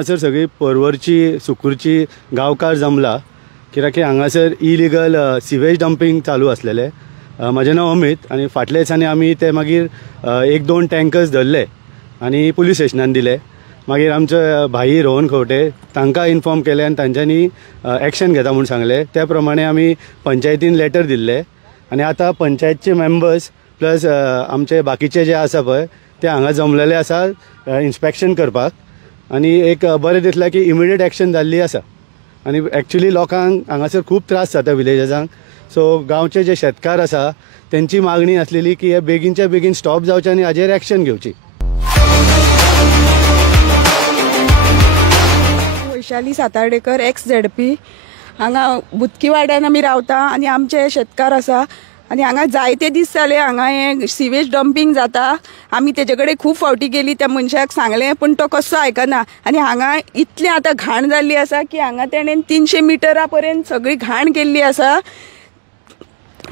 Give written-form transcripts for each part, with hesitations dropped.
हांगासर सगळी परवरची सुकूरची गांवकार जमला कित्याक हांगासर इलिगल सिवेज डंपिंग चालू आसलेले। म्हजें नांव अमित आनी फाटल्या दिसांनी आमी ते मागीर 1-2 टँकर्स धरले आनी पुलीस स्टेशनान दिले। मागीर आमचे भाई रोहन खंवटे तांकां इन्फॉर्म केलें आनी तांच्यांनी एक्शन घेता म्हूण सांगलें। त्या प्रमाणे आमी पंचायतीन लेटर दिल्ले आनी आतां पंचायतचे मेंबर्स प्लस आमचे बाकीचे जे आसा पळय ते हांगा जमलेले आसा इन्स्पेक्शन करपाक आनी एक बरें दिसलें की इमिडिएट एक्शन जाल्ली आसा। आनी एक्चुअली लोकांक हांगासर खूब त्रास जाता विलेजांक। सो गांवचे जे शेतकार आसा तेंची मागणी आसलेली की हे बेगीनच्या बेगीन स्टॉप जावचें आनी हाजेर एक्शन घेवची। वैशाली सातार्डेकर XZP हांगा बुतकी वाड्यान आमी रावता आनी आमचे शेतकार आसा आनी हांगा जायते दीस जाले हांगा हे सिवेज डंपिंग जाता। आमी तेजे कडेन खूब फावटी गेली, त्या मनशाक सांगलें पूण तो कसो आयकना आनी हांगा इतलें आतां घाण जाल्ली आसा की हांगा तेणेन 300 मिटरा पर्यंत सगळी घाण केल्ली आसा।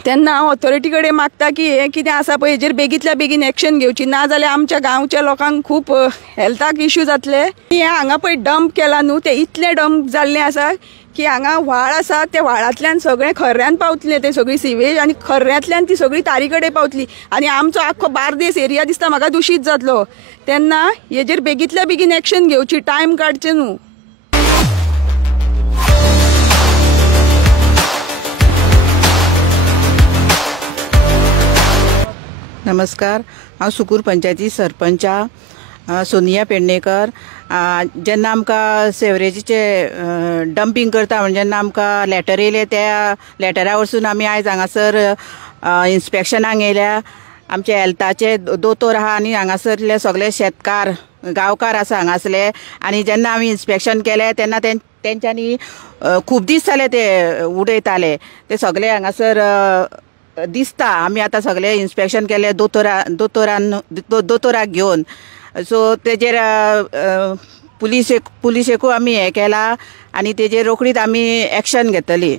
तेन्ना हांव ऑथॉरिटी कडेन मागता की हे कितें आसा पळय हेजेर बेगींतल्या बेगीन एक्शन घेवची, ना जाल्यार आमच्या गांवच्या लोकांक खूब हेल्थाक इश्यू जातले। हे हांगा पळय डंप केला न्हू, ते इतले डंप जाल्ले आसा की हांगा व्हाळ आसा ते व्हाळांतल्यान सगळें खर्ऱ्यान पावतले ते सगळी सिवेज आनी खर्ऱ्यांतल्यान ती सगळी तारी कडेन पावतली आनी आमचो आख्खो बार्देस एरिया दिसता म्हाका दुशीत जातलो। तेन्ना हेजेर बेगींतल्या बेगीन एक्शन घेवची, टायम काडचे न्हू। नमस्कार, हांव सुकूर पंचायती सरपंच सोनिया पेडणेकर। जेन्ना आमकां सेवरेजीचे डंपिंग करता म्हणजे जेन्ना आमकां लेटर येयले त्या लेटरा वरसून आमी आयज हांगासर इन्स्पेक्शनाक येयल्या। आमचे हेल्थाचे दोतोर आहा आनी हांगासरले सगळे शेतकार गांवकार आसा हांगासले आनी जेन्ना आमी इन्स्पेक्शन केलें तेन्ना तेंच्यांनी खूब दीस जाले ते उडयताले ते सगळे हांगासर दिसता। आमी आतां सगळे इन्स्पेक्शन केले दोतोराक घेवन। सो तेजेर पुलिसेकूय आमी हें केला आनी तेजेर रोखडीच आमी एक्शन घेतली।